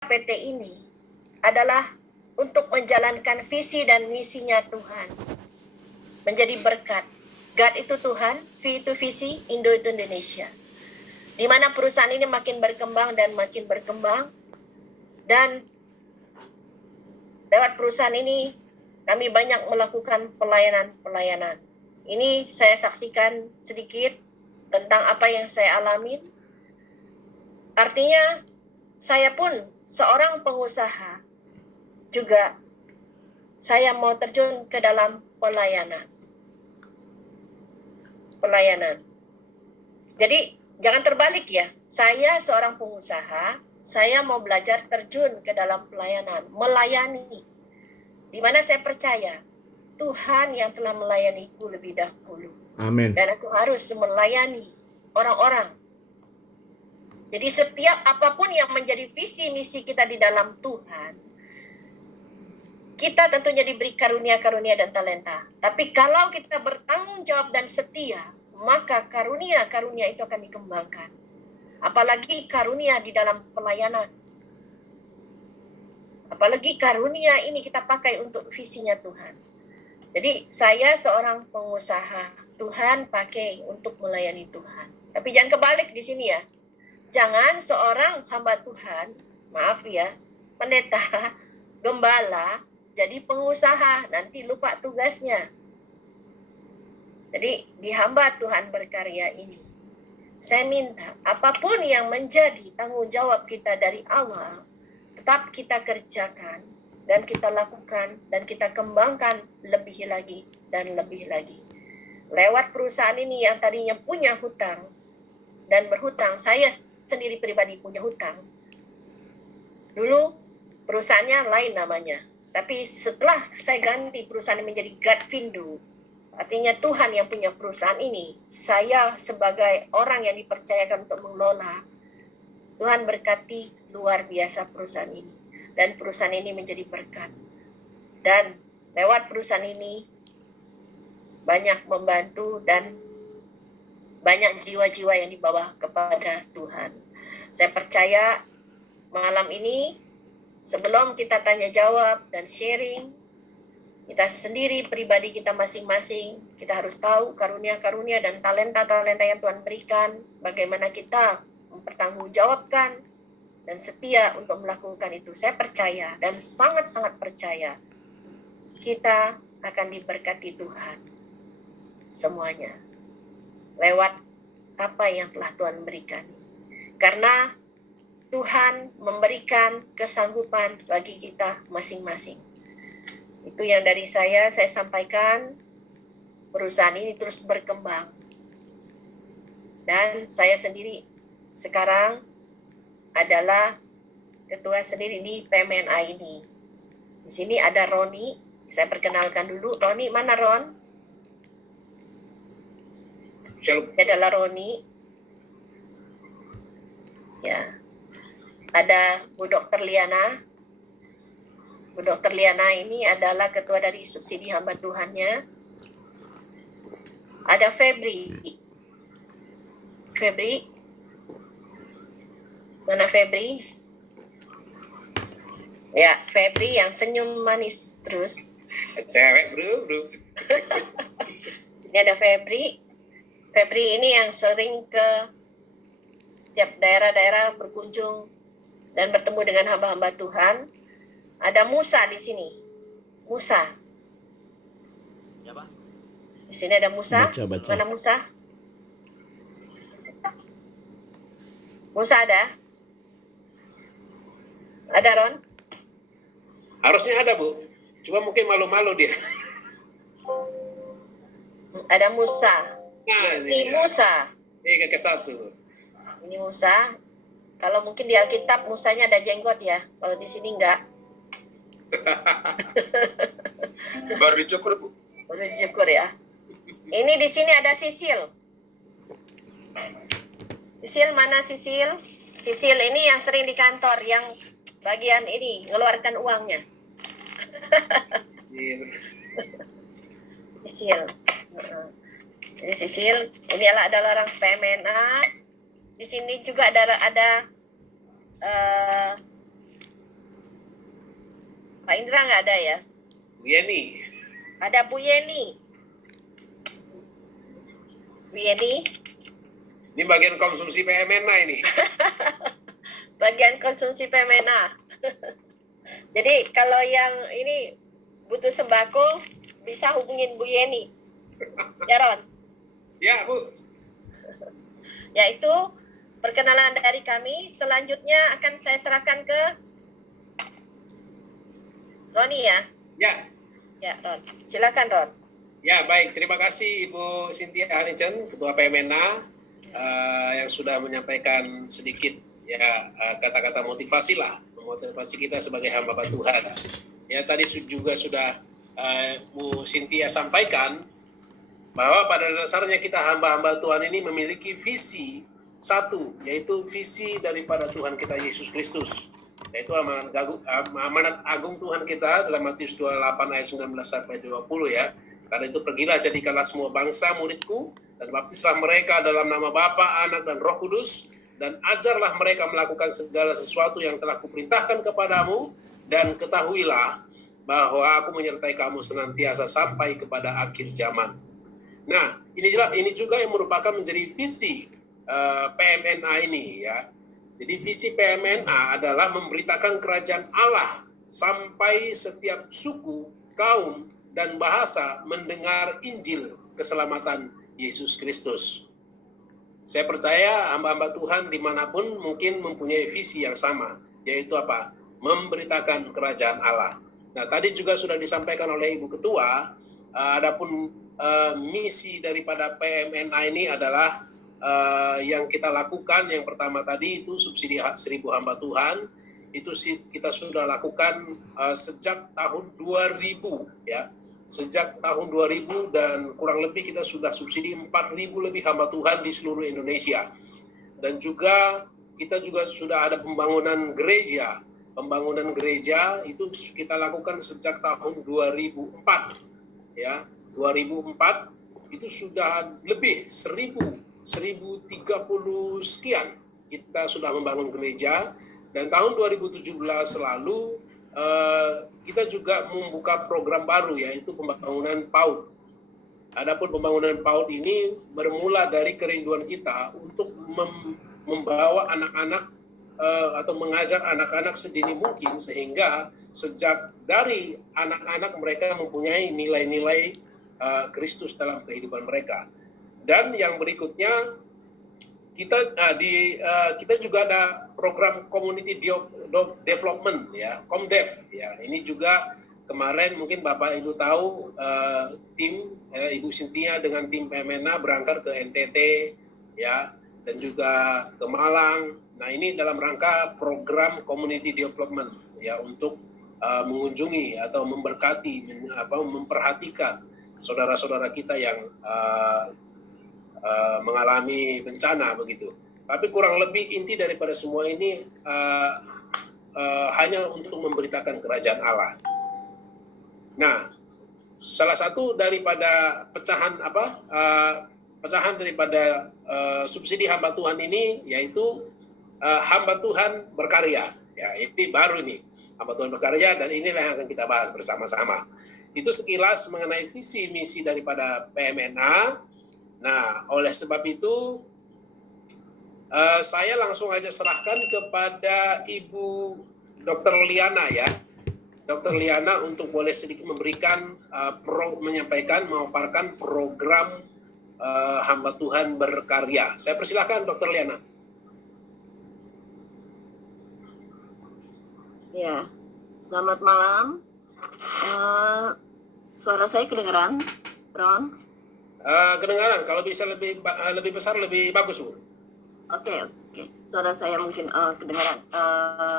PT ini adalah untuk menjalankan visi dan misinya Tuhan. Menjadi berkat. God itu Tuhan, V itu visi, Indo itu Indonesia. Di mana perusahaan ini makin berkembang dan makin berkembang. Dan lewat perusahaan ini kami banyak melakukan pelayanan-pelayanan. Ini saya saksikan sedikit tentang apa yang saya alami. Artinya saya pun seorang pengusaha juga saya mau terjun ke dalam pelayanan. Jadi jangan terbalik ya. Saya seorang pengusaha, saya mau belajar terjun ke dalam pelayanan, melayani. Di mana saya percaya Tuhan yang telah melayaniku lebih dahulu. Amin. Dan aku harus melayani orang-orang. Jadi setiap apapun yang menjadi visi misi kita di dalam Tuhan, kita tentunya diberi karunia-karunia dan talenta. Tapi kalau kita bertanggung jawab dan setia, maka karunia-karunia itu akan dikembangkan. Apalagi karunia di dalam pelayanan. Apalagi karunia ini kita pakai untuk visinya Tuhan. Jadi saya seorang pengusaha, Tuhan pakai untuk melayani Tuhan. Tapi jangan kebalik di sini ya. Jangan seorang hamba Tuhan, maaf ya, pendeta, gembala, jadi pengusaha, nanti lupa tugasnya. Jadi di hamba Tuhan berkarya ini, saya minta apapun yang menjadi tanggung jawab kita dari awal, tetap kita kerjakan dan kita lakukan dan kita kembangkan lebih lagi dan lebih lagi. Lewat perusahaan ini yang tadinya punya hutang dan berhutang, saya sendiri pribadi punya hutang. Dulu perusahaannya lain namanya, tapi setelah saya ganti perusahaan menjadi Godvindo, artinya Tuhan yang punya perusahaan ini, saya sebagai orang yang dipercayakan untuk mengelola, Tuhan berkati luar biasa perusahaan ini. Dan perusahaan ini menjadi berkat. Dan lewat perusahaan ini, banyak membantu dan banyak jiwa-jiwa yang dibawa kepada Tuhan. Saya percaya malam ini, sebelum kita tanya jawab dan sharing, kita sendiri, pribadi kita masing-masing, kita harus tahu karunia-karunia dan talenta-talenta yang Tuhan berikan, bagaimana kita mempertanggungjawabkan dan setia untuk melakukan itu. Saya percaya dan sangat-sangat percaya kita akan diberkati Tuhan semuanya lewat apa yang telah Tuhan berikan. Karena Tuhan memberikan kesanggupan bagi kita masing-masing. Itu yang dari saya sampaikan. Perusahaan ini terus berkembang. Dan saya sendiri sekarang adalah ketua sendiri di PMNA ini. Di sini ada Roni. Saya perkenalkan dulu. Roni, mana Ron? Ini adalah Roni. Ya. Ada Bu Dr. Liana. Bu Dr. Liana ini adalah ketua dari subsidi hamba Tuhannya. Ada Febri. Febri. Mana Febri? Ya, Febri yang senyum manis terus. Cewek bro. Ini ada Febri. Febri ini yang sering ke tiap daerah-daerah berkunjung dan bertemu dengan hamba-hamba Tuhan. Ada Musa di sini. Musa. Ya, Pak. Di sini ada Musa. Baca. Mana Musa? Musa ada? Ada Ron? Harusnya ada Bu. Cuma mungkin malu-malu dia. Ada Musa. Nah, Ini ya. Musa. Ini ke satu. Ini Musa. Kalau mungkin di Alkitab Musanya ada jenggot ya. Kalau di sini enggak. Baru dicukur Bu. Baru dicukur ya. Ini di sini ada Sisil. Sisil mana Sisil? Sisil ini yang sering di kantor, yang bagian ini ngeluarkan uangnya. Sisil. Ini Sisil. Ini adalah orang PMNA. Di sini juga ada Pak Indra nggak ada ya? Bu Yeni. Ada Bu Yeni. Bu Yeni, Ini bagian konsumsi PMNA ini. bagian konsumsi Pemena. Jadi kalau yang ini butuh sembako, bisa hubungin Bu Yeni. Ya, Ron? Ya, Bu. Ya, itu perkenalan dari kami. Selanjutnya akan saya serahkan ke Roni ya. Ya. Ya, Ron. Silakan, Ron. Ya, baik. Terima kasih Ibu Cynthia Hanicen, Ketua PMNA, yang sudah menyampaikan sedikit ya kata-kata motivasi lah, memotivasi kita sebagai hamba Tuhan. Ya, tadi juga sudah Bu Cynthia sampaikan bahwa pada dasarnya kita hamba-hamba Tuhan ini memiliki visi satu, yaitu visi daripada Tuhan kita Yesus Kristus. Yaitu amanat agung Tuhan kita dalam Matius 28 ayat 19 sampai 20 ya. Karena itu pergilah jadikanlah semua bangsa muridku dan baptislah mereka dalam nama Bapa, Anak dan Roh Kudus dan ajarlah mereka melakukan segala sesuatu yang telah kuperintahkan kepadamu dan ketahuilah bahwa aku menyertai kamu senantiasa sampai kepada akhir zaman. Nah, ini juga yang merupakan menjadi visi PMNA ini ya. Jadi visi PMNA adalah memberitakan kerajaan Allah sampai setiap suku, kaum, dan bahasa mendengar Injil keselamatan Yesus Kristus. Saya percaya hamba-hamba Tuhan dimanapun mungkin mempunyai visi yang sama, yaitu apa? Memberitakan kerajaan Allah. Nah, tadi juga sudah disampaikan oleh Ibu Ketua, adapun misi daripada PMNA ini adalah yang kita lakukan. Yang pertama tadi itu subsidi 1.000 hamba Tuhan, itu kita sudah lakukan sejak tahun 2000 ya. Sejak tahun 2000 dan kurang lebih kita sudah subsidi 4.000 lebih hamba Tuhan di seluruh Indonesia. Dan juga kita juga sudah ada pembangunan gereja. Pembangunan gereja itu kita lakukan sejak tahun 2004 ya. 2004 itu sudah lebih 1030 sekian kita sudah membangun gereja. Dan tahun 2017 lalu kita juga membuka program baru yaitu pembangunan PAUD. Adapun pembangunan PAUD ini bermula dari kerinduan kita untuk membawa anak-anak atau mengajar anak-anak sedini mungkin sehingga sejak dari anak-anak mereka mempunyai nilai-nilai Kristus dalam kehidupan mereka. Dan yang berikutnya kita juga ada program community development ya, Komdev ya. Ini juga kemarin mungkin Bapak Ibu tahu tim Ibu Cynthia dengan tim PMNA berangkat ke NTT ya dan juga ke Malang. Nah, ini dalam rangka program community development ya untuk mengunjungi atau memberkati memperhatikan saudara-saudara kita yang mengalami bencana begitu. Tapi kurang lebih inti daripada semua ini hanya untuk memberitakan kerajaan Allah. Nah, salah satu daripada pecahan daripada subsidi hamba Tuhan ini yaitu hamba Tuhan berkarya. Ya, ini baru ini hamba Tuhan berkarya dan inilah yang akan kita bahas bersama-sama. Itu sekilas mengenai visi misi daripada PMNA. Nah, oleh sebab itu saya langsung aja serahkan kepada Ibu Dr. Liana ya. Dr. Liana untuk boleh sedikit memberikan memaparkan program hamba Tuhan berkarya. Saya persilahkan Dr. Liana. Ya, selamat malam. Suara saya kedengaran, Ron? Kedengaran, kalau bisa lebih besar lebih bagus, Bu. Oke. Suara saya mungkin kedengaran.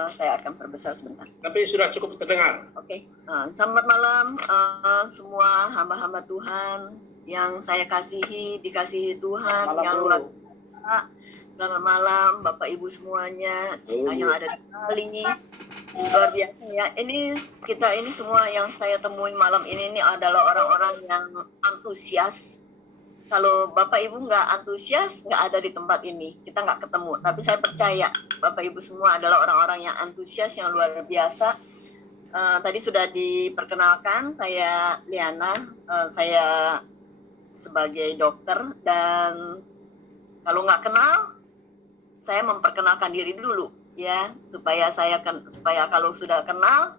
Saya akan perbesar sebentar. Tapi sudah cukup terdengar. Oke. Selamat malam semua hamba-hamba Tuhan yang saya dikasihi Tuhan Malam, yang Bu. luar biasa. Selamat malam Bapak Ibu semuanya yang ada di Bali. Luar biasa ya. Ini semua yang saya temuin malam ini adalah orang-orang yang antusias. Kalau Bapak Ibu nggak antusias, nggak ada di tempat ini. Kita nggak ketemu. Tapi saya percaya Bapak Ibu semua adalah orang-orang yang antusias, yang luar biasa. Tadi sudah diperkenalkan, saya Liana, saya sebagai dokter, dan kalau nggak kenal, saya memperkenalkan diri dulu ya, supaya kalau sudah kenal,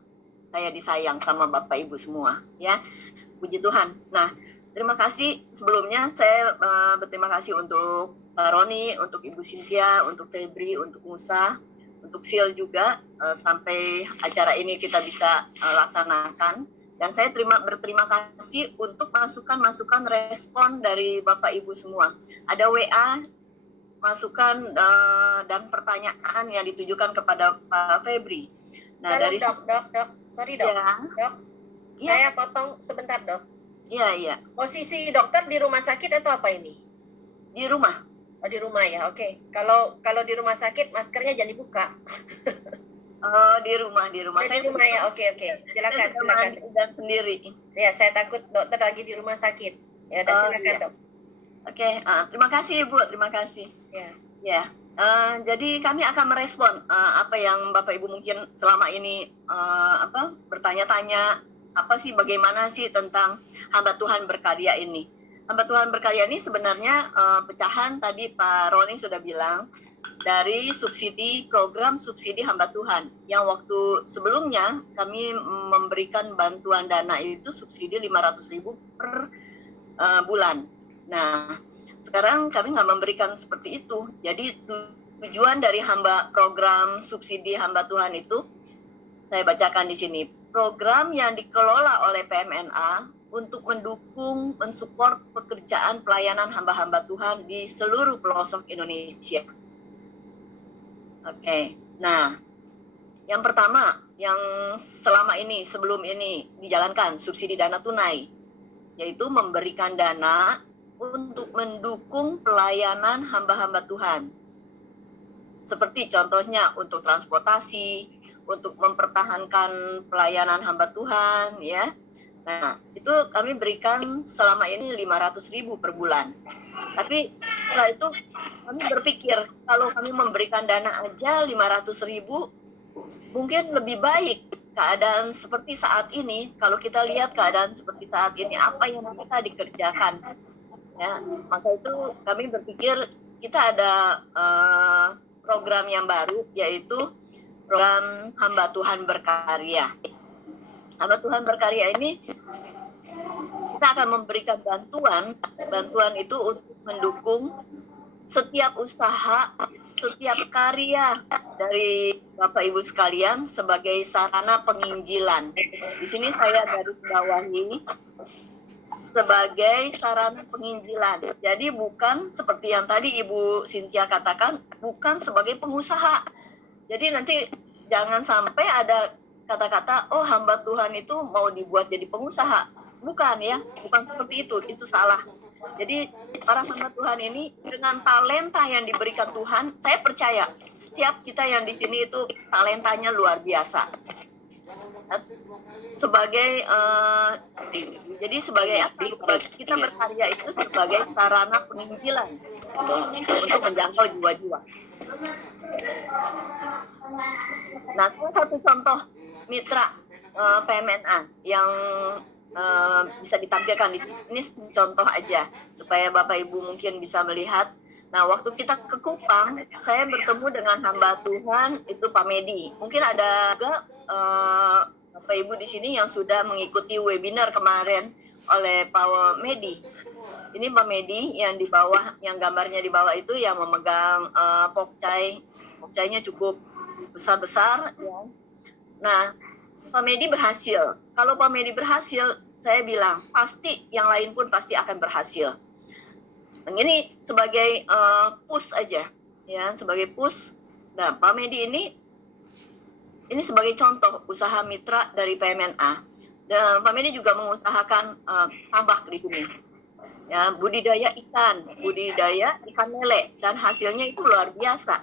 saya disayang sama Bapak Ibu semua ya. Puji Tuhan. Nah, terima kasih sebelumnya, saya berterima kasih untuk Pak Roni, untuk Ibu Cynthia, untuk Febri, untuk Musa, untuk Sil juga, sampai acara ini kita bisa laksanakan. Dan saya berterima kasih untuk masukan-masukan respon dari Bapak Ibu semua. Ada WA, masukan dan pertanyaan yang ditujukan kepada Pak Febri. Nah, Kalau dari sorry dok, ya. dok, Ya. saya potong sebentar dok. Iya. Posisi dokter di rumah sakit atau apa ini? Di rumah. Oh di rumah ya, oke. Kalau di rumah sakit maskernya jangan dibuka. Di rumah. Di rumah ya, oke. Silakan. Dan sendiri. Ya, saya takut dokter lagi di rumah sakit. Ya, udah silakan Iya. dok. Oke, terima kasih Ibu, terima kasih. Ya. Jadi kami akan merespon apa yang Bapak Ibu mungkin selama ini bertanya-tanya, bagaimana sih tentang hamba Tuhan berkarya ini. Hamba Tuhan berkarya ini sebenarnya pecahan tadi Pak Roni sudah bilang dari program subsidi hamba Tuhan yang waktu sebelumnya kami memberikan bantuan dana itu subsidi 500.000 per bulan. Nah, sekarang kami nggak memberikan seperti itu. Jadi tujuan dari program subsidi hamba Tuhan itu saya bacakan di sini. Program yang dikelola oleh PMNA untuk mendukung, mensupport pekerjaan pelayanan hamba-hamba Tuhan di seluruh pelosok Indonesia. Oke, nah yang pertama yang sebelum ini dijalankan subsidi dana tunai, yaitu memberikan dana untuk mendukung pelayanan hamba-hamba Tuhan. Seperti contohnya untuk transportasi, untuk mempertahankan pelayanan hamba Tuhan ya. Nah, itu kami berikan selama ini 500.000 per bulan. Tapi setelah itu kami berpikir kalau kami memberikan dana aja 500.000 mungkin lebih baik keadaan seperti saat ini. Kalau kita lihat keadaan seperti saat ini, apa yang bisa dikerjakan ya, maka itu kami berpikir kita ada program yang baru, yaitu program hamba Tuhan berkarya. Hamba Tuhan berkarya ini kita akan memberikan bantuan itu untuk mendukung setiap usaha, setiap karya dari Bapak Ibu sekalian sebagai sarana penginjilan. Di sini saya garis bawahi sebagai sarana penginjilan. Jadi bukan seperti yang tadi Ibu Cynthia katakan, bukan sebagai pengusaha. Jadi nanti jangan sampai ada kata-kata, oh hamba Tuhan itu mau dibuat jadi pengusaha. Bukan ya, bukan seperti itu salah. Jadi para hamba Tuhan ini dengan talenta yang diberikan Tuhan, saya percaya setiap kita yang di sini itu talentanya luar biasa. Sebagai kita berkarya itu sebagai sarana penginjilan untuk menjangkau jiwa-jiwa. Nah, satu contoh mitra PMNA yang bisa ditampilkan di sini, ini contoh aja supaya Bapak Ibu mungkin bisa melihat. Nah, waktu kita ke Kupang, saya bertemu dengan hamba Tuhan itu Pak Medi. Mungkin ada juga Bapak Ibu di sini yang sudah mengikuti webinar kemarin oleh Pak Medi. Ini Pak Medi yang di bawah, yang gambarnya di bawah itu yang memegang pokcai. Pokcainya cukup besar-besar. Ya. Nah, Pak Medi berhasil. Kalau Pak Medi berhasil, saya bilang pasti yang lain pun pasti akan berhasil. Nah, ini sebagai push aja, ya, sebagai push. Nah, Pak Medi ini sebagai contoh usaha mitra dari PMNA. Dan Pak Medi juga mengusahakan tambak di sini. Ya, budidaya ikan lele, dan hasilnya itu luar biasa.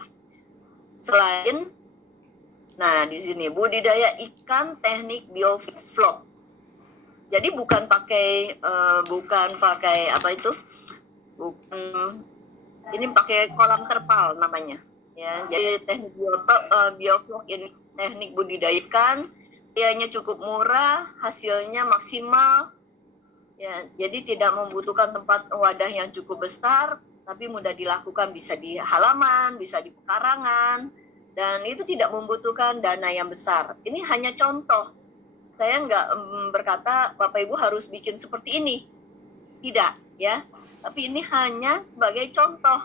Selain, nah di sini budidaya ikan teknik bioflok. Jadi bukan pakai ini pakai kolam terpal namanya. Ya, jadi teknik bioflok ini teknik budidaya ikan biayanya cukup murah, hasilnya maksimal. Ya, jadi tidak membutuhkan tempat wadah yang cukup besar, tapi mudah dilakukan, bisa di halaman, bisa di pekarangan, dan itu tidak membutuhkan dana yang besar. Ini hanya contoh. Saya nggak berkata Bapak Ibu harus bikin seperti ini, tidak, ya. Tapi ini hanya sebagai contoh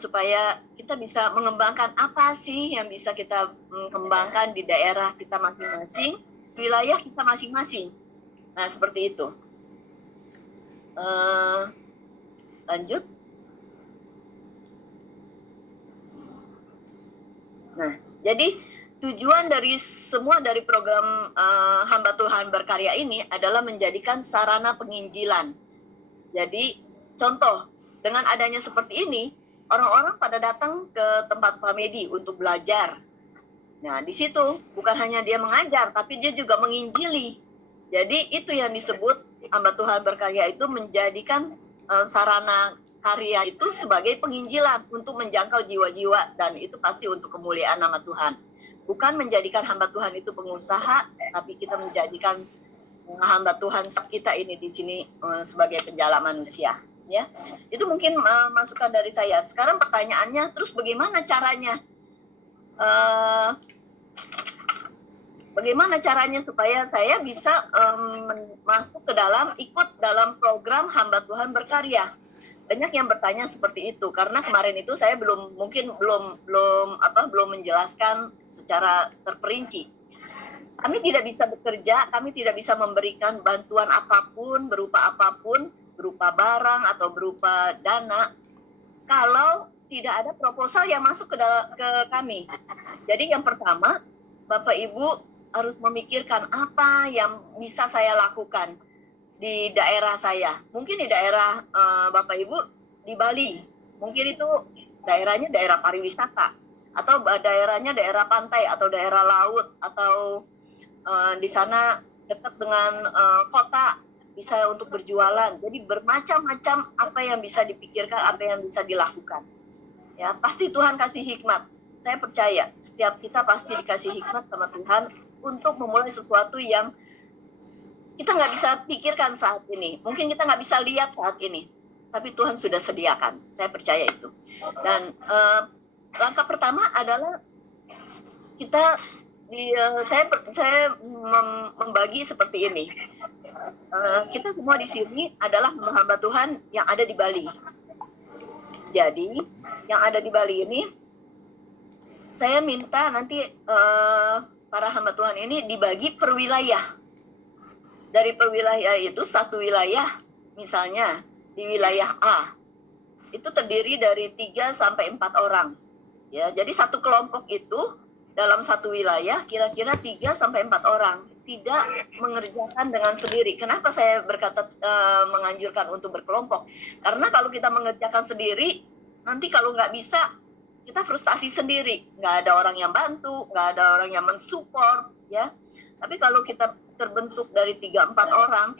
supaya kita bisa mengembangkan apa sih yang bisa kita kembangkan di daerah kita masing-masing, wilayah kita masing-masing. Nah, seperti itu. Lanjut. Nah, jadi tujuan dari semua dari program Hamba Tuhan Berkarya ini adalah menjadikan sarana penginjilan. Jadi, contoh, dengan adanya seperti ini, orang-orang pada datang ke tempat Pamedi untuk belajar. Nah, di situ bukan hanya dia mengajar, tapi dia juga menginjili. Jadi itu yang disebut Hamba Tuhan Berkarya itu menjadikan sarana karya itu sebagai penginjilan untuk menjangkau jiwa-jiwa, dan itu pasti untuk kemuliaan nama Tuhan. Bukan menjadikan hamba Tuhan itu pengusaha, tapi kita menjadikan hamba Tuhan kita ini di sini sebagai penjala manusia. Ya, itu mungkin masukan dari saya. Sekarang pertanyaannya, terus bagaimana caranya? Bagaimana caranya supaya saya bisa masuk ke dalam, ikut dalam program Hamba Tuhan Berkarya? Banyak yang bertanya seperti itu, karena kemarin itu saya belum menjelaskan secara terperinci. Kami tidak bisa bekerja, kami tidak bisa memberikan bantuan apapun, berupa barang atau berupa dana, kalau tidak ada proposal yang masuk ke kami. Jadi yang pertama, Bapak Ibu harus memikirkan apa yang bisa saya lakukan di daerah saya. Mungkin di daerah Bapak Ibu di Bali, mungkin itu daerahnya daerah pariwisata, atau daerahnya daerah pantai atau daerah laut, atau di sana dekat dengan kota, bisa untuk berjualan. Jadi bermacam-macam apa yang bisa dipikirkan, apa yang bisa dilakukan. Ya, pasti Tuhan kasih hikmat. Saya percaya setiap kita pasti dikasih hikmat sama Tuhan untuk memulai sesuatu yang kita nggak bisa pikirkan saat ini. Mungkin kita nggak bisa lihat saat ini, tapi Tuhan sudah sediakan. Saya percaya itu. Dan langkah pertama adalah kita saya membagi seperti ini. Kita semua di sini adalah hamba Tuhan yang ada di Bali. Jadi yang ada di Bali ini, saya minta nanti para hamba Tuhan ini dibagi per wilayah. Dari per wilayah itu, satu wilayah misalnya di wilayah A itu terdiri dari 3 sampai 4 orang. Ya, jadi satu kelompok itu dalam satu wilayah kira-kira 3 sampai 4 orang, tidak mengerjakan dengan sendiri. Kenapa saya berkata menganjurkan untuk berkelompok? Karena kalau kita mengerjakan sendiri, nanti kalau nggak bisa, kita frustasi sendiri. Nggak ada orang yang bantu, nggak ada orang yang mensupport, ya. Tapi kalau kita terbentuk dari 3-4 orang,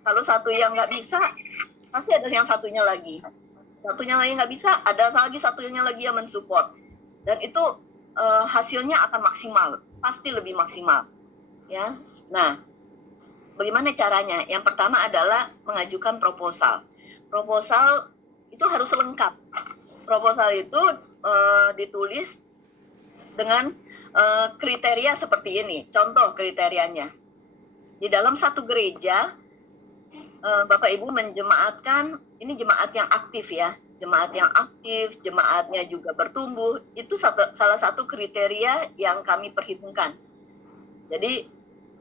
kalau satu yang nggak bisa, pasti ada yang satunya lagi. Satunya lagi nggak bisa, ada lagi satunya lagi yang mensupport. Dan itu hasilnya akan maksimal, pasti lebih maksimal. Ya, nah, bagaimana caranya? Yang pertama adalah mengajukan proposal. Proposal itu harus lengkap. Proposal itu ditulis dengan kriteria seperti ini. Contoh kriterianya, di dalam satu gereja, Bapak Ibu menjemaatkan, ini jemaat yang aktif ya. Jemaat yang aktif, jemaatnya juga bertumbuh, itu salah satu kriteria yang kami perhitungkan. Jadi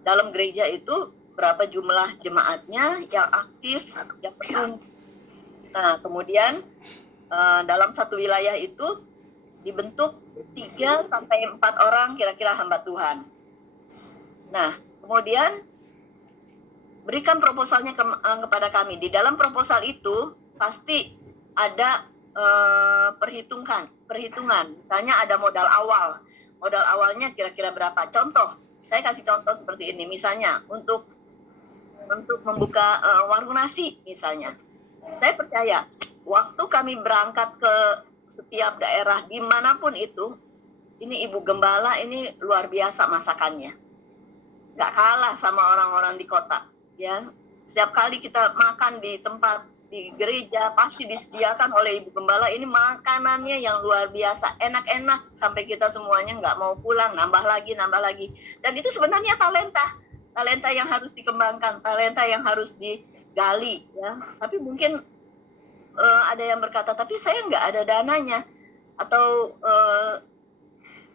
dalam gereja itu berapa jumlah jemaatnya yang aktif, yang bertumbuh. Nah, kemudian dalam satu wilayah itu dibentuk 3 sampai 4 orang kira-kira hamba Tuhan. Nah, kemudian berikan proposalnya kepada kami. Di dalam proposal itu pasti ada perhitungan. Misalnya ada modal awal. Modal awalnya kira-kira berapa? Contoh, saya kasih contoh seperti ini. Misalnya untuk membuka warung nasi misalnya. Saya percaya waktu kami berangkat ke setiap daerah dimanapun itu, ini Ibu Gembala ini luar biasa masakannya. nggak kalah sama orang-orang di kota, ya. Setiap kali kita makan di tempat di gereja pasti disediakan oleh Ibu Gembala ini makanannya yang luar biasa, enak-enak sampai kita semuanya nggak mau pulang, nambah lagi. Dan itu sebenarnya talenta yang harus dikembangkan, talenta yang harus digali, ya. Tapi mungkin ada yang berkata, tapi saya nggak ada dananya, atau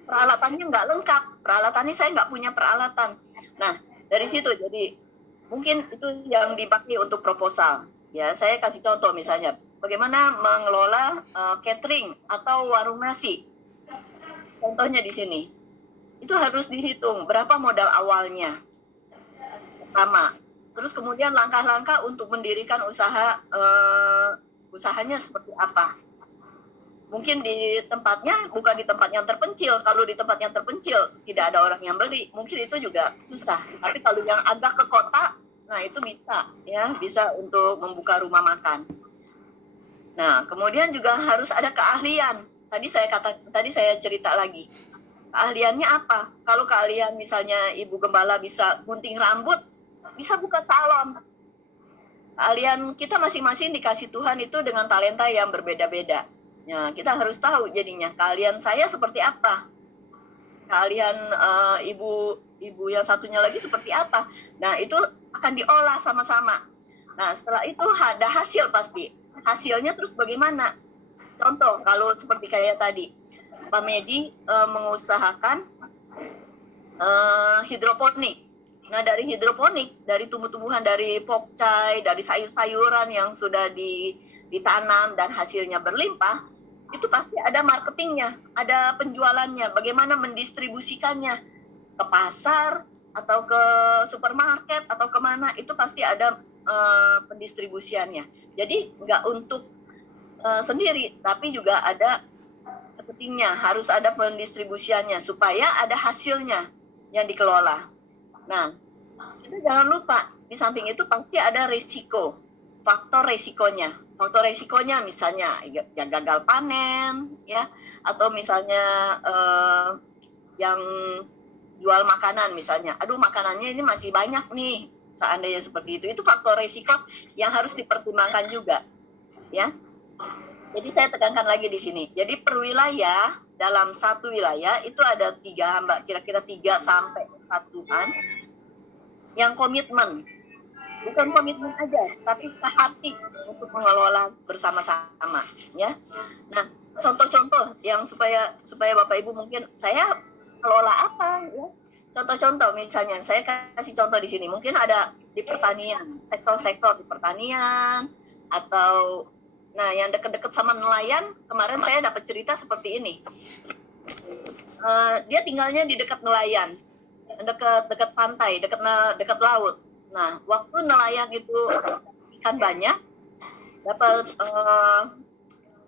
peralatannya nggak lengkap, peralatannya saya nggak punya peralatan. Nah, dari situ jadi mungkin itu yang dipakai untuk proposal. Ya, saya kasih contoh misalnya, bagaimana mengelola catering atau warung nasi. Contohnya di sini, itu harus dihitung berapa modal awalnya, pertama. Terus kemudian langkah-langkah untuk mendirikan usahanya seperti apa. Mungkin di tempatnya, bukan di tempat yang terpencil. Kalau di tempat yang terpencil tidak ada orang yang beli, mungkin itu juga susah. Tapi kalau yang agak ke kota, nah itu bisa, ya, bisa untuk membuka rumah makan. Nah, kemudian juga harus ada keahlian. Tadi saya cerita lagi. Keahliannya apa? Kalau keahlian misalnya Ibu Gembala bisa gunting rambut, bisa buka salon. Keahlian kita masing-masing dikasih Tuhan itu dengan talenta yang berbeda-beda. Ya, kita harus tahu jadinya keahlian saya seperti apa, keahlian ibu yang satunya lagi seperti apa. Nah, itu akan diolah sama-sama. Nah, setelah itu ada hasil pasti. Hasilnya terus bagaimana? Contoh, kalau seperti kayak tadi, Pak Medi mengusahakan hidroponik. Nah, dari hidroponik, dari tumbuh-tumbuhan, dari pokcai, dari sayur-sayuran yang sudah ditanam dan hasilnya berlimpah, itu pasti ada marketingnya, ada penjualannya, bagaimana mendistribusikannya ke pasar atau ke supermarket atau kemana, itu pasti ada pendistribusiannya. Jadi nggak untuk sendiri, tapi juga ada marketingnya, harus ada pendistribusiannya supaya ada hasilnya yang dikelola. Nah, kita jangan lupa di samping itu pasti ada risiko, faktor resikonya. Faktor resikonya misalnya ya gagal panen, ya, atau misalnya yang jual makanan misalnya, aduh makanannya ini masih banyak nih, seandainya seperti itu faktor resiko yang harus dipertimbangkan juga, ya. Jadi saya tekankan lagi di sini. Jadi per wilayah, dalam satu wilayah itu ada 3 hamba, kira-kira 3 sampai 4 Tuhan yang komitmen. Bukan komitmen aja, tapi sehati untuk mengelola bersama-sama, ya. Nah, contoh-contoh yang supaya Bapak Ibu mungkin saya kelola apa, ya. Contoh-contoh misalnya saya kasih contoh di sini, mungkin ada di pertanian, sektor-sektor di pertanian, atau nah yang dekat-dekat sama nelayan. Kemarin saya dapat cerita seperti ini. Dia tinggalnya di dekat nelayan, dekat pantai, dekat laut. Nah, waktu nelayan itu ikan banyak, dapat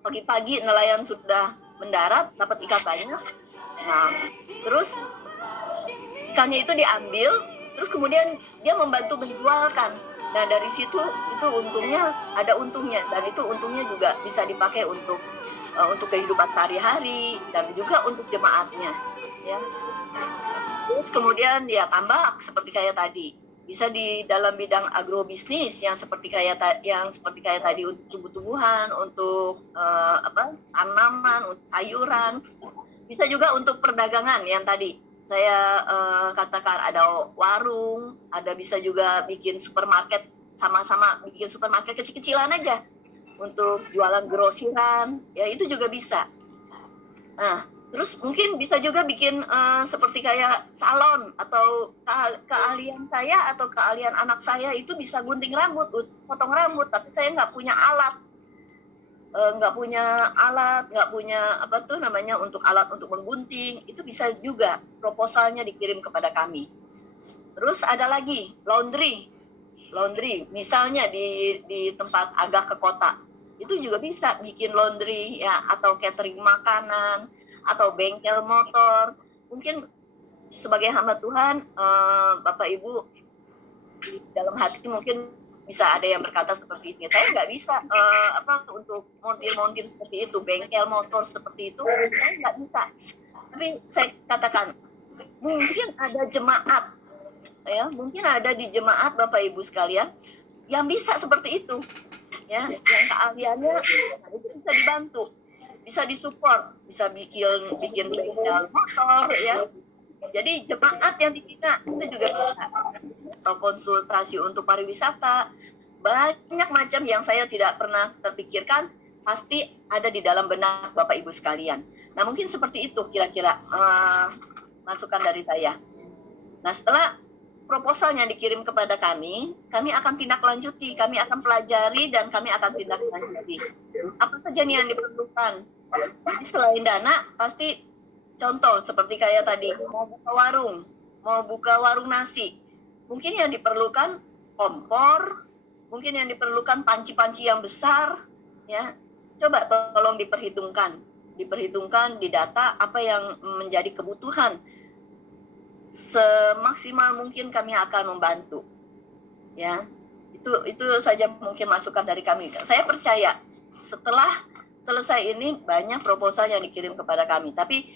pagi-pagi nelayan sudah mendarat, dapat ikan banyak. Nah, terus ikannya itu diambil, terus kemudian dia membantu menjualkan. Nah, dari situ itu untungnya, ada untungnya, dan itu untungnya juga bisa dipakai untuk kehidupan sehari-hari dan juga untuk jemaatnya, ya. Terus kemudian ya tambah seperti kayak tadi. Bisa di dalam bidang agrobisnis yang seperti kayak tadi untuk tumbuh-tumbuhan, untuk tanaman, untuk sayuran. Bisa juga untuk perdagangan yang tadi saya katakan, ada warung, ada bisa juga bikin supermarket, sama-sama bikin supermarket kecil-kecilan aja untuk jualan grosiran, ya itu juga bisa. Nah, terus mungkin bisa juga bikin seperti kayak salon, atau keahlian saya atau keahlian anak saya itu bisa gunting rambut, potong rambut, tapi saya nggak punya alat, nggak punya alat untuk menggunting. Itu bisa juga proposalnya dikirim kepada kami. Terus ada lagi laundry, misalnya di tempat agak ke kota, itu juga bisa bikin laundry, ya, atau catering makanan, atau bengkel motor. Mungkin sebagai hamba Tuhan, Bapak Ibu dalam hati mungkin bisa ada yang berkata seperti ini, saya nggak bisa untuk montir seperti itu, bengkel motor seperti itu, saya nggak bisa. Tapi saya katakan, mungkin ada jemaat ya mungkin ada di jemaat Bapak Ibu sekalian yang bisa seperti itu, ya, yang keahliannya itu bisa dibantu, bisa disupport, bisa bikin bengkel motor, ya. Jadi jemaat yang dibina itu juga bisa, atau konsultasi untuk pariwisata, banyak macam yang saya tidak pernah terpikirkan pasti ada di dalam benak Bapak Ibu sekalian. Nah mungkin seperti itu kira-kira masukan dari saya. Nah setelah proposalnya dikirim kepada kami akan tindak lanjuti, kami akan pelajari dan kami akan tindak lanjuti. Apa saja nih yang diperlukan? Jadi selain dana pasti contoh seperti kayak tadi mau buka warung nasi, mungkin yang diperlukan kompor, mungkin yang diperlukan panci-panci yang besar, ya. Coba tolong diperhitungkan di data apa yang menjadi kebutuhan. Semaksimal mungkin kami akan membantu, ya. Itu saja mungkin masukan dari kami. Saya percaya setelah selesai ini banyak proposal yang dikirim kepada kami, tapi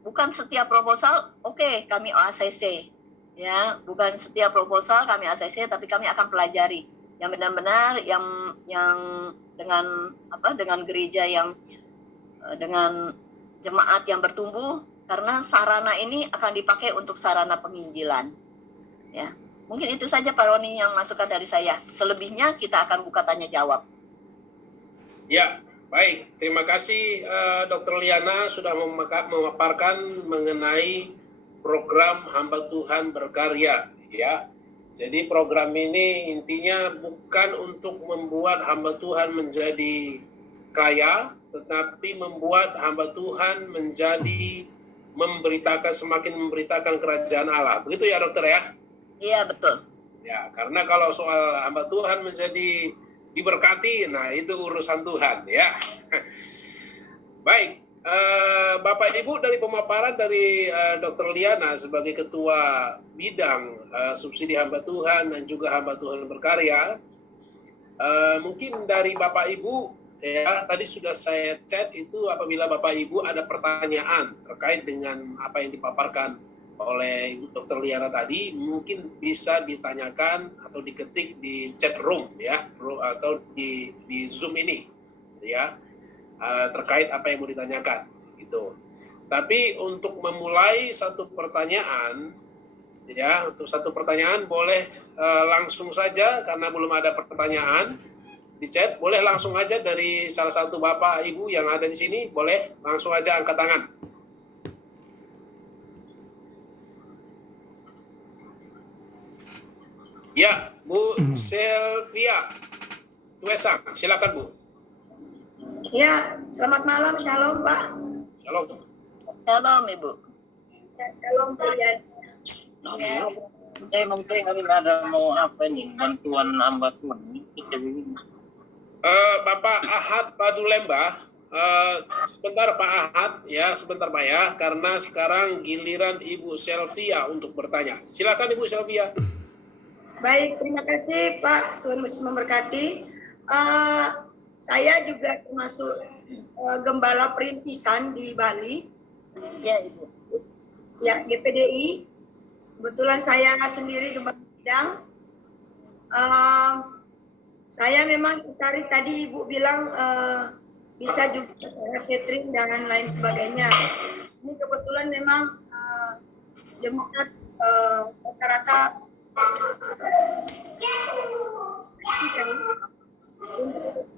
bukan setiap proposal kami ACC, ya, bukan setiap proposal kami ACC, tapi kami akan pelajari yang benar-benar yang dengan gereja yang dengan jemaat yang bertumbuh, karena sarana ini akan dipakai untuk sarana penginjilan, ya. Mungkin itu saja Pak Roni yang masukan dari saya. Selebihnya kita akan buka tanya jawab. Ya, baik. Terima kasih Dr. Liana sudah memaparkan mengenai program Hamba Tuhan Berkarya, ya. Jadi program ini intinya bukan untuk membuat hamba Tuhan menjadi kaya, tetapi membuat hamba Tuhan menjadi semakin memberitakan kerajaan Allah. Begitu ya dokter ya? Iya betul. Ya, karena kalau soal hamba Tuhan menjadi diberkati, nah itu urusan Tuhan ya. Baik. Bapak Ibu, dari pemaparan dari Dr. Liana sebagai Ketua Bidang Subsidi Hamba Tuhan dan juga Hamba Tuhan Berkarya, mungkin dari Bapak Ibu, ya tadi sudah saya chat itu apabila Bapak Ibu ada pertanyaan terkait dengan apa yang dipaparkan oleh Ibu Dr. Liana tadi, mungkin bisa ditanyakan atau diketik di chat room ya, atau di Zoom ini, ya. Terkait apa yang mau ditanyakan gitu. Tapi untuk memulai satu pertanyaan, ya, untuk satu pertanyaan boleh langsung saja karena belum ada pertanyaan di chat, boleh langsung aja dari salah satu Bapak Ibu yang ada di sini, boleh langsung aja angkat tangan. Ya, Bu Selvia Tuesang, silakan Bu. Ya, selamat malam, shalom Pak. Shalom. Shalom Ibu. Ya, shalom kalian. Ya. Saya mungkin ada mau apa nih bantuan hamba Tuhan kita begini. Bapak Ahad Padulemba, sebentar Pak Ahad, ya sebentar Pak ya, karena sekarang giliran Ibu Selvia untuk bertanya. Silakan Ibu Selvia. Baik, terima kasih Pak. Tuhan Yesus memberkati. Saya juga termasuk gembala perintisan di Bali. Ya Ibu. Ya, GPDI. Kebetulan saya sendiri gembala bidang. Saya memang tertarik, tadi Ibu bilang bisa juga catering dan lain sebagainya. Ini kebetulan memang jemaat rata-rata untuk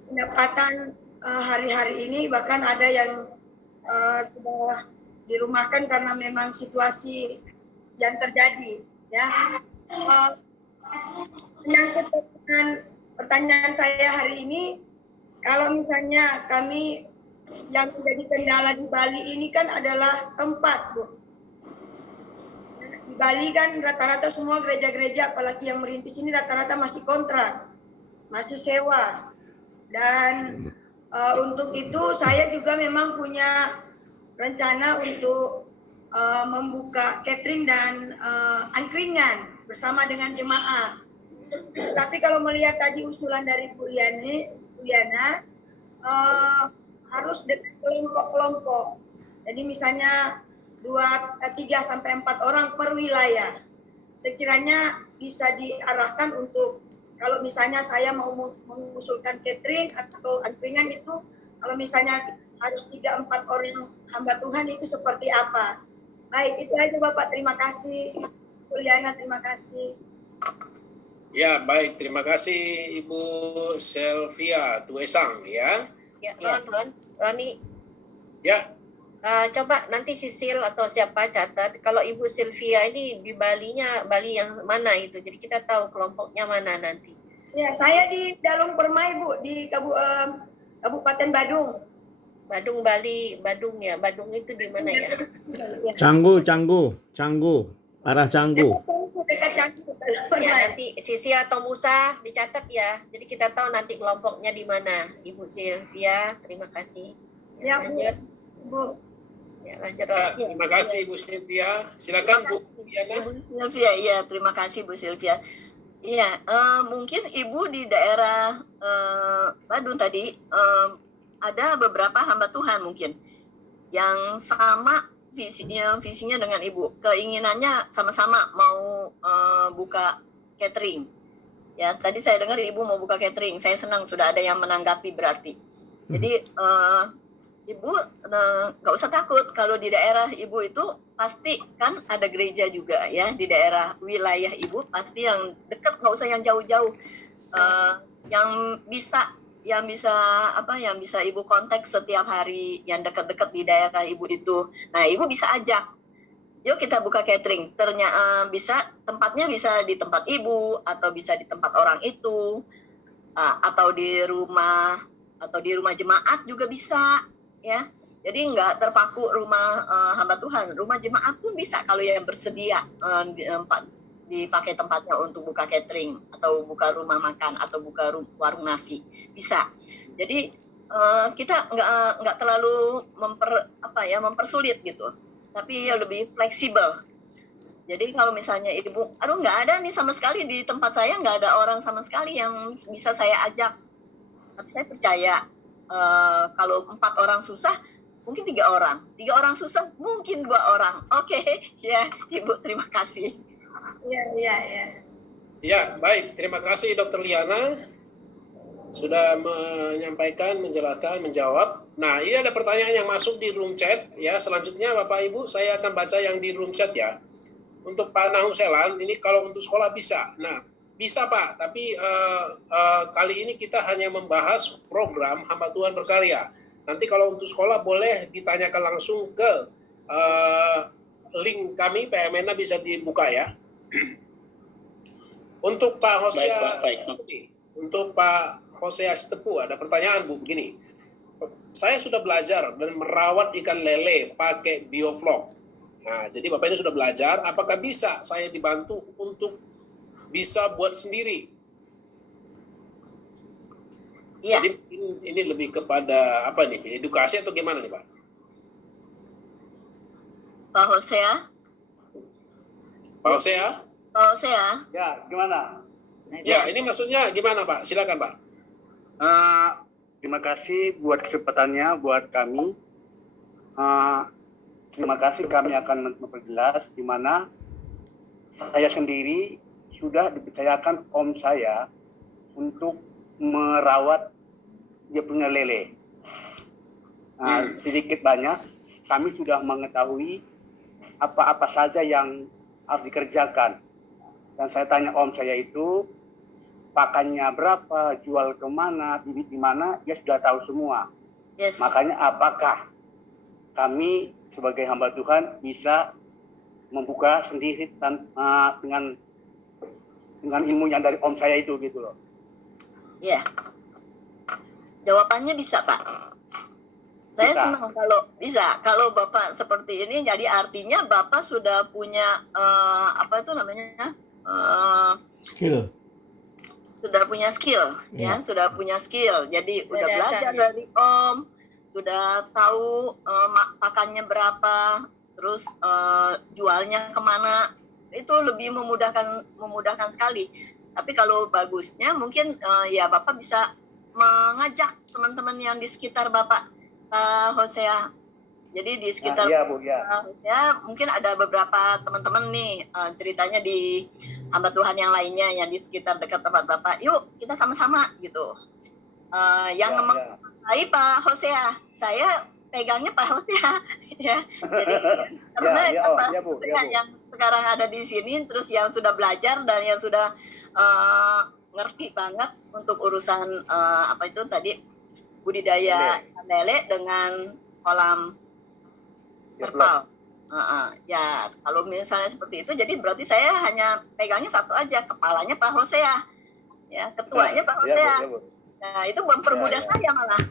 pendapatan hari-hari ini, bahkan ada yang sudah dirumahkan karena memang situasi yang terjadi, ya. Menyangkut dengan pertanyaan saya hari ini, kalau misalnya kami yang menjadi kendala di Bali ini kan adalah tempat, Bu. Di Bali kan rata-rata semua gereja-gereja, apalagi yang merintis ini rata-rata masih kontrak, masih sewa. Dan untuk itu saya juga memang punya rencana untuk membuka catering dan angkringan bersama dengan jemaat. Tapi kalau melihat tadi usulan dari Bu Liana, harus dengan kelompok-kelompok. Jadi misalnya 3 sampai 4 orang per wilayah. sekiranya bisa diarahkan untuk kalau misalnya saya mau mengusulkan catering atau angkringan itu kalau misalnya harus 3-4 orang hamba Tuhan itu seperti apa. Baik, itu aja Bapak. Terima kasih. Juliana, terima kasih. Ya, baik. Terima kasih Ibu Selvia Tuesang ya. Ya, Roni, Ya, coba nanti Sisil atau siapa catat kalau Ibu Sylvia ini di Bali yang mana itu. Jadi kita tahu kelompoknya mana nanti. Ya, saya di Dalung Permai, Bu, di Kabupaten Badung. Badung Bali, Badung ya. Badung itu di mana ya? Canggu, arah Canggu. Dekat Canggu. Ya, nanti Sisi atau Musa dicatat ya. Jadi kita tahu nanti kelompoknya di mana. Ibu Sylvia, terima kasih. Ya, Bu. Lanjut. Bu. Ya, lanjut. ya, terima kasih Bu Cynthia. Silakan Bu Diana. Ibu Sylvia, iya terima kasih Bu Sylvia. Iya, mungkin Ibu di daerah Badung tadi ada beberapa hamba Tuhan mungkin yang sama visinya dengan Ibu. Keinginannya sama-sama mau buka catering. Ya, tadi saya dengar Ibu mau buka catering. Saya senang sudah ada yang menanggapi berarti. Jadi Ibu nggak usah takut kalau di daerah Ibu itu pasti kan ada gereja juga ya di daerah wilayah Ibu pasti yang dekat nggak usah yang jauh-jauh yang bisa Ibu kontak setiap hari yang dekat-dekat di daerah Ibu itu. Nah Ibu bisa ajak, yuk kita buka catering. Ternyata tempatnya bisa di tempat Ibu atau bisa di tempat orang itu atau di rumah jemaat juga bisa. Ya, jadi nggak terpaku rumah hamba Tuhan, rumah jemaat pun bisa kalau yang bersedia dipakai tempatnya untuk buka catering atau buka rumah makan atau buka warung nasi bisa. Jadi kita nggak terlalu mempersulit gitu, tapi ya lebih fleksibel. Jadi kalau misalnya Ibu, nggak ada nih sama sekali di tempat saya nggak ada orang sama sekali yang bisa saya ajak, tapi saya percaya. Kalau 4 orang susah, mungkin 3 orang. 3 orang susah, mungkin 2 orang. Oke, ya Ibu, terima kasih. Ya. Ya, baik. Terima kasih Dr. Liana sudah menyampaikan, menjelaskan, menjawab. Nah, ini ada pertanyaan yang masuk di room chat. Ya, selanjutnya Bapak Ibu, saya akan baca yang di room chat ya. Untuk Pak Nahuselan, ini kalau untuk sekolah bisa. Nah, bisa Pak, tapi kali ini kita hanya membahas program Hamba Tuhan Berkarya. Nanti kalau untuk sekolah boleh ditanyakan langsung ke link kami, PMN bisa dibuka ya. Untuk Pak Hosea, untuk Pak Hosea Sitepu ada pertanyaan Bu, begini. Saya sudah belajar dan merawat ikan lele pakai bioflok. Nah, jadi Bapak ini sudah belajar, apakah bisa saya dibantu untuk bisa buat sendiri? Iya. Jadi ini lebih kepada apa nih? Edukasi atau gimana nih Pak? Pak Hosea? Pak Hosea? Pak Hosea? Ya, gimana? Ya, ini maksudnya gimana Pak? Silakan Pak. Terima kasih buat kesempatannya buat kami. Terima kasih, kami akan memperjelas di mana saya sendiri sudah dipercayakan om saya untuk merawat dia punya lele. Sedikit banyak kami sudah mengetahui apa-apa saja yang harus dikerjakan. Dan saya tanya om saya itu, pakannya berapa, jual kemana, bibit di mana, dia sudah tahu semua. Yes. Makanya apakah kami sebagai hamba Tuhan bisa membuka sendiri dengan ilmu yang dari om saya itu gitu loh. Ya. Jawabannya bisa Pak. Saya Bisa. senang kalau bisa. Kalau Bapak seperti ini, jadi artinya Bapak sudah punya Skill. sudah punya skill, ya, sudah punya skill. Jadi udah belajar dari Om, sudah tahu pakannya berapa, terus jualnya kemana. Itu lebih memudahkan sekali. Tapi kalau bagusnya mungkin ya Bapak bisa mengajak teman-teman yang di sekitar Bapak, Pak Hosea, Jadi di sekitar Iya Bu, ya. ya mungkin ada beberapa teman-teman nih ceritanya di hamba Tuhan yang lainnya yang di sekitar dekat tempat Bapak. Yuk kita sama-sama gitu. Yang menguasai Pak Hosea, saya pegangnya Pak Hosea. Ya. Jadi karena Bu, yang sekarang ada di sini, terus yang sudah belajar dan yang sudah ngerti banget untuk urusan apa itu tadi budidaya lele dengan kolam terpal. Ya kalau misalnya seperti itu, jadi berarti saya hanya pegangnya satu aja, kepalanya Pak Hosea, ya ketuanya Pak Hosea. Nah itu mempermudah saya malah.